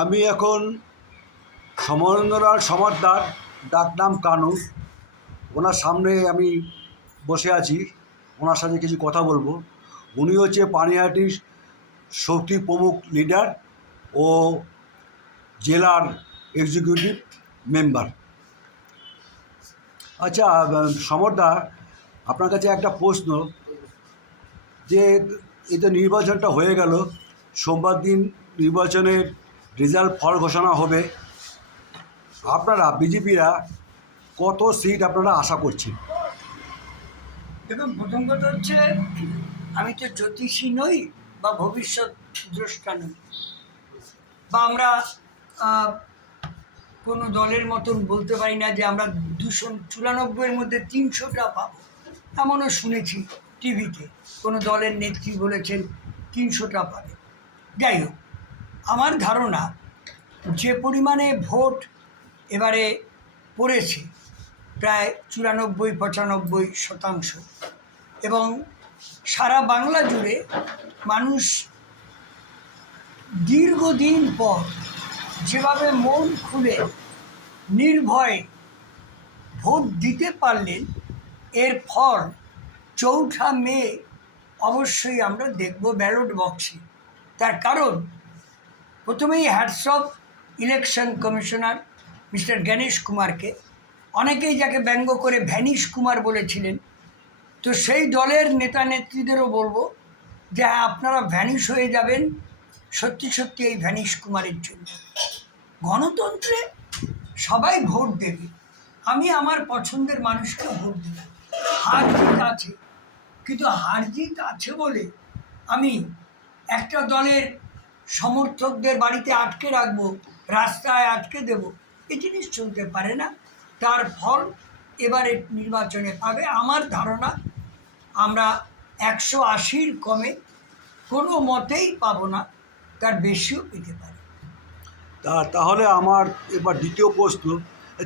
আমি এখন সমরেন্দ্রলাল সমাদ্দার, ডাকনাম কানু। ওনার সামনে আমি বসে আছি, ওনার সাথে কিছু কথা বলবো। উনি হচ্ছে পানিহাটির শক্তি প্রমুখ লিডার ও জেলার এক্সিকিউটিভ মেম্বার। আচ্ছা সমরদা, আপনার কাছে একটা প্রশ্ন, যে এই তো নির্বাচনটা হয়ে গেল, সোমবার দিন নির্বাচনের রেজাল্ট ফল ঘোষণা হবে। আপনারা বিজেপিরা কত সিট আপনারা আশা করছেন? দেখুন, প্রথম কথা হচ্ছে, আমি তো জ্যোতিষী নই বা ভবিষ্যৎ দ্রষ্টা নই, বা আমরা কোনো দলের মতন বলতে পারি না যে আমরা 294-এর মধ্যে 300টা পাবো। এমনও শুনেছি টিভিতে কোনো দলের নেত্রী বলেছেন 300টা পাবে। যাই হোক, আমার ধারণা যে পরিমাণে ভোট এবারে পড়েছে, প্রায় 94-95% এবং সারা বাংলা জুড়ে মানুষ দীর্ঘদিন পর যেভাবে মন খুলে নির্ভয়ে ভোট দিতে পারলেন, এর ফল 4 মে অবশ্যই আমরা দেখব ব্যালট বক্সে। তার কারণ, প্রথমেই hats off election commissioner mister Ganesh কুমারকে, অনেকেই যাকে ব্যঙ্গ করে ভ্যানিশ কুমার বলেছিলেন। তো সেই দলের নেতা নেত্রীদেরও বলবো যে আপনারা ভ্যানিশ হয়ে যাবেন সত্যি সত্যি এই ভ্যানিশ কুমারের জন্য। গণতন্ত্রে সবাই ভোট দেবে, আমি আমার পছন্দের মানুষকে ভোট দেব। হার জিত আছে, কিন্তু হার জিত আছে বলে আমি একটা দলের সমর্থকদের বাড়িতে আটকে রাখবো, রাস্তায় আটকে দেব, এই জিনিস চলতে পারে না। তার ফল এবারে নির্বাচনে পাবে আমার ধারণা আমরা 180-র কমে কোনো মতেই পাবো না, তার বেশিও পেতে পারে। তাহলে আমার এবার দ্বিতীয় প্রশ্ন,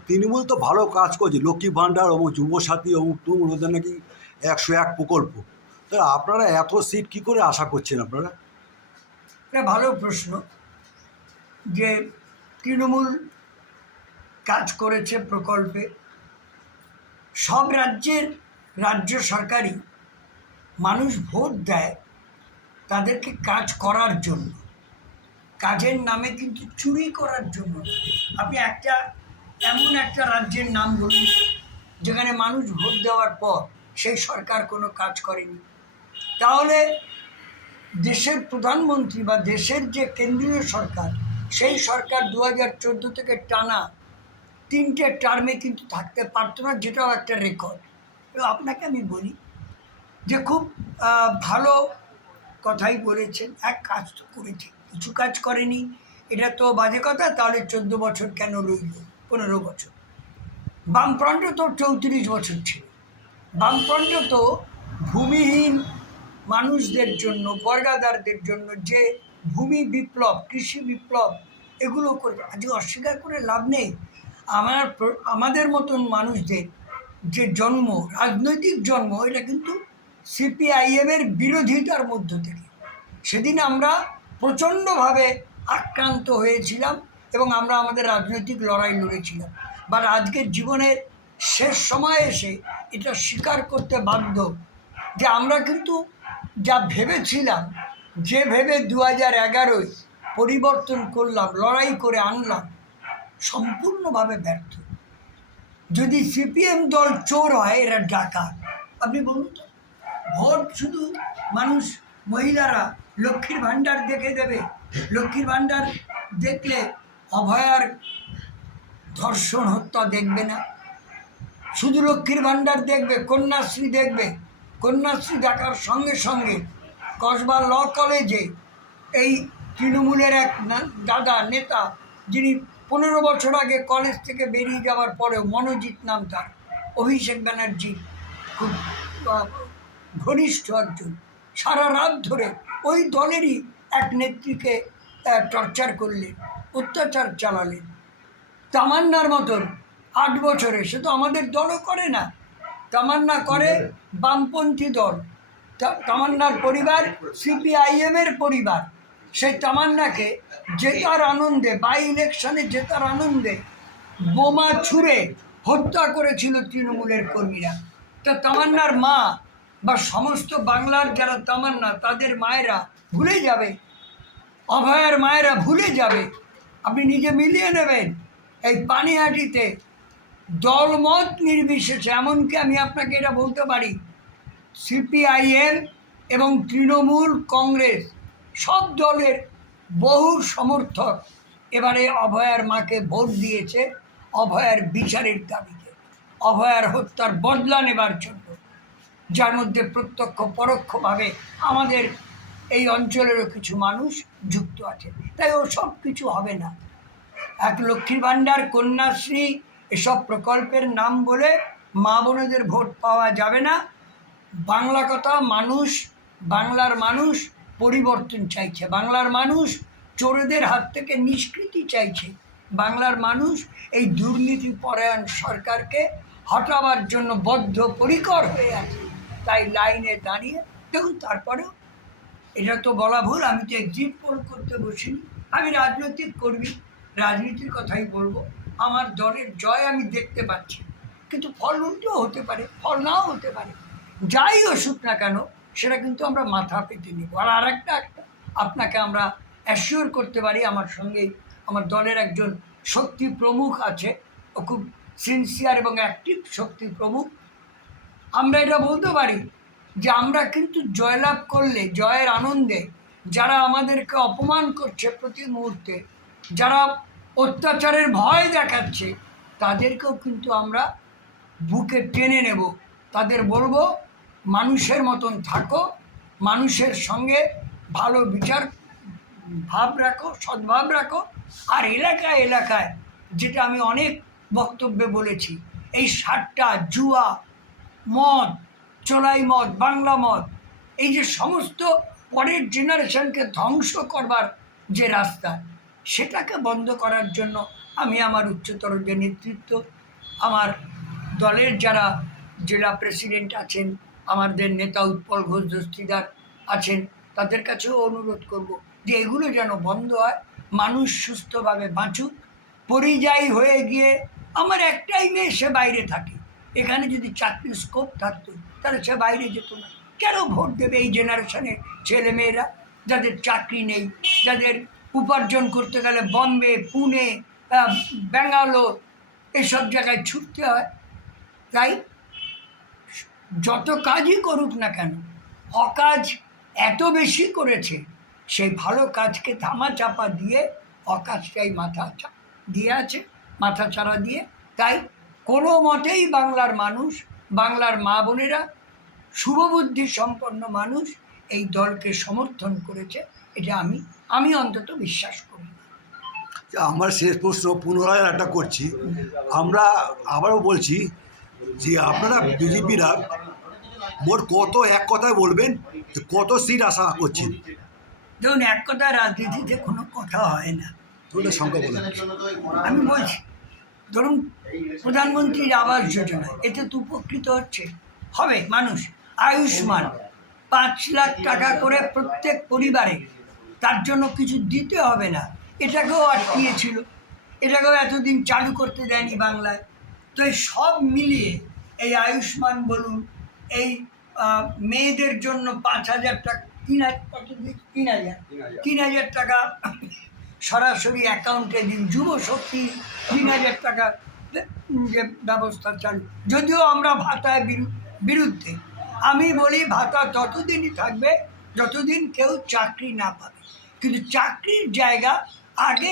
তৃণমূল তো ভালো কাজ করছে, লক্ষ্মী ভাণ্ডার, অমুক যুবসাথী, অমুক তুমুক, ওদের নাকি 101 প্রকল্প। তা আপনারা এত সিট কী করে আশা করছেন আপনারা? এটা ভালো প্রশ্ন, যে তৃণমূল কাজ করেছে প্রকল্পে। সব রাজ্যের রাজ্য সরকারই মানুষ ভোট দেয় তাদেরকে কাজ করার জন্য, কাজের নামে কিন্তু চুরি করার জন্য। আপনি এমন একটা রাজ্যের নাম বলুন যেখানে মানুষ ভোট দেওয়ার পর সেই সরকার কোনো কাজ করেনি। তাহলে দেশের প্রধানমন্ত্রী বা দেশের যে কেন্দ্রীয় সরকার, সেই সরকার 2014 থেকে টানা 3টে টার্মে কিন্তু থাকতে পারতো না, যেটাও একটা রেকর্ড। আপনাকে আমি বলি যে খুব ভালো কথাই বলেছেন, এক কাজ তো করেছে, কিছু কাজ করেনি, এটা তো বাজে কথা। তাহলে 14 বছর কেন রইল, 15 বছর? বামফ্রন্ট তো 34 বছর ছিল। বামফ্রন্ট তো ভূমিহীন মানুষদের জন্য, বর্গাদারদের জন্য যে ভূমি বিপ্লব, কৃষি বিপ্লব, এগুলো করে, আজকে অস্বীকার করে লাভ নেই। আমাদের মতন মানুষদের যে জন্ম, রাজনৈতিক জন্ম, এটা কিন্তু সিপিআইএমের বিরোধিতার মধ্য থেকে। সেদিন আমরা প্রচণ্ডভাবে আক্রান্ত হয়েছিলাম এবং আমরা আমাদের রাজনৈতিক লড়াই লড়েছিলাম। বাট আজকের জীবনের শেষ সময় এসে এটা স্বীকার করতে বাধ্য যে আমরা কিন্তু যা ভেবেছিলাম, যে ভেবে 2011-য় পরিবর্তন করলাম, লড়াই করে আনলাম, সম্পূর্ণভাবে ব্যর্থ। যদি সিপিএম দল চোর হয়, এরা ডাকাত। আপনি বলুন তো, ভোট শুধু মানুষ, মহিলারা লক্ষ্মীর ভাণ্ডার দেখে দেবে, লক্ষ্মীর ভাণ্ডার দেখলে অভয়ার ধর্ষণ হত্যা দেখবে না। শুধু লক্ষ্মীর ভাণ্ডার দেখবে, কন্যাশ্রী দেখবে, কন্যাশ্রী দেখার সঙ্গে সঙ্গে কসবা ল কলেজে এই তৃণমূলের এক দাদা নেতা, যিনি 15 বছর আগে কলেজ থেকে বেরিয়ে যাওয়ার পরেও, মনোজিৎ নাম তার, অভিষেক ব্যানার্জি খুব ঘনিষ্ঠ একজন, সারা রাত ধরে ওই দলেরই এক নেত্রীকে টর্চার করলেন, অত্যাচার চালালেন। তামান্নার মতন 8 বছরে, সে তো আমাদের দলও করে না, তামান্না করে বামপন্থী দল। তামান্নার পরিবার সিপিআইএমের পরিবার, সেই তামান্নাকে জেতার আনন্দে, বাই ইলেকশনে জেতার আনন্দে বোমা ছুঁড়ে হত্যা করেছিল তৃণমূলের কর্মীরা। তা তামান্নার মা বা সমস্ত বাংলার যারা তামান্না তাদের মায়েরা ভুলে যাবে, অভয়ার মায়েরা ভুলে যাবে। আপনি নিজে মিলিয়ে নেবেন এই পানিহাটিতে দলমত নির্বিশেষে, এমনকি আমি আপনাকে এটা বলতে পারি সিপিআইএম এবং তৃণমূল কংগ্রেস সব দলের বহু সমর্থক এবারে অভয়ার মাকে ভোট দিয়েছে অভয়ার বিচারের দাবিতে, অভয়ার হত্যার বদলা নেবার জন্য, যার মধ্যে প্রত্যক্ষ পরোক্ষভাবে আমাদের এই অঞ্চলেরও কিছু মানুষ যুক্ত আছে। তাই ও সব কিছু হবে না। এক লক্ষ্মীর ভাণ্ডার, কন্যাশ্রী এসব প্রকল্পের নাম বলে মা বোনেদের ভোট পাওয়া যাবে না। বাংলা কথা, বাংলার মানুষ পরিবর্তন চাইছে, বাংলার মানুষ চোরেদের হাত থেকে নিষ্কৃতি চাইছে, বাংলার মানুষ এই দুর্নীতি পরায়ণ সরকারকে হটাবার জন্য বদ্ধপরিকর হয়ে আছে। তাই লাইনে দাঁড়িয়ে দেখুন। তারপরেও এটা তো বলা ভুল, আমি তো এক্সিট পোল করতে বসিনি, আমি রাজনৈতিক কর্মী, রাজনীতির কথাই বলবো। আমার দলের জয় আমি দেখতে পাচ্ছি, কিন্তু ফল উল্টো হতে পারে, ফল নাও হতে পারে। যাই আসুক না কেন সেটা কিন্তু আমরা মাথা পেতে নেব। আর আরেকটা আপনাকে আমরা অ্যাসিওর করতে পারি, আমার সঙ্গে আমার দলের একজন শক্তি প্রমুখ আছে, ও খুব সিনসিয়ার এবং অ্যাক্টিভ শক্তি প্রমুখ। আমরা এটা বলতে পারি যে আমরা কিন্তু জয়লাভ করলে, জয়ের আনন্দে যারা আমাদেরকে অপমান করছে প্রতি মুহূর্তে, যারা অত্যাচারের ভয় দেখাচ্ছে, তাদেরকেও কিন্তু আমরা বুকে টেনে নেব। তাদের বলবো মানুষের মতন থাকো, মানুষের সঙ্গে ভালো বিচার ভাব রাখো, সদ্ভাব রাখো। আর এলাকায় এলাকায়, যেটা আমি অনেক বক্তব্যে বলেছি, এই সাট্টা, জুয়া, মদ, চোলাই মদ, বাংলা মদ, এই যে সমস্ত পরের জেনারেশনকে ধ্বংস করবার যে রাস্তা, সেটাকে বন্ধ করার জন্য আমি আমার উচ্চতর যে নেতৃত্ব, আমার দলের যারা জেলা প্রেসিডেন্ট আছেন, আমাদের নেতা উৎপল ঘোষ দস্তিদার আছেন, তাদের কাছেও অনুরোধ করব যে এগুলো যেন বন্ধ হয়, মানুষ সুস্থভাবে বাঁচুক। পরিযায়ী হয়ে গিয়ে আমার একটাই মেয়ে, সে বাইরে থাকে, এখানে যদি চাকরির স্কোপ থাকতো তাহলে সে বাইরে যেত না। কেন ভোট দেবে এই জেনারেশনের ছেলেমেয়েরা, যাদের চাকরি নেই, যাদের উপার্জন করতে গেলে বম্বে, পুনে, ব্যাঙ্গালোর এসব জায়গায় ছুটতে হয়? তাই যত কাজই করুক না কেন, অকাজ এত বেশি করেছে, সেই ভালো কাজকে ধামাচাপা দিয়ে অকাজটাই মাথা চাড়া দিয়ে। তাই কোনো মতেই বাংলার মানুষ, বাংলার মা বোনেরা, শুভবুদ্ধি সম্পন্ন মানুষ এই দলকে সমর্থন করেছে, এটা আমি অন্তত বিশ্বাস করি। আমার শেষ প্রশ্ন পুনরায় একটা করছি, আমরা আবারও বলছি যে আপনারা বিজেপিরা মোট কত, এক কথায় বলবেন যে কত সিট আশা করছেন? দেখুন, এক কথায় রাজনীতিতে কোনো কথা হয় না, ওটা সংখ্যা বলেন। আমি বলছি, ধরুন প্রধানমন্ত্রীর আবাস যোজনা, এতে তো উপকৃত হবে মানুষ। আয়ুষ্মান 5 লাখ টাকা করে প্রত্যেক পরিবারে, তার জন্য কিছু দিতে হবে না, এটাকেও আটকিয়েছিল, এটাকেও এতদিন চালু করতে দেয়নি বাংলায়। তো এই সব মিলিয়ে এই আয়ুষ্মান বলুন, এই মেয়েদের জন্য 5,000 টাকা, 3,000 টাকা সরাসরি অ্যাকাউন্টে দিন, যুবশক্তি 3,000 টাকা যে ব্যবস্থা চালু। যদিও আমরা ভাতায় বিরুদ্ধে, আমি বলি ভাতা ততদিনই থাকবে যতদিন কেউ চাকরি না পাবে, কিন্তু চাকরির জায়গা আগে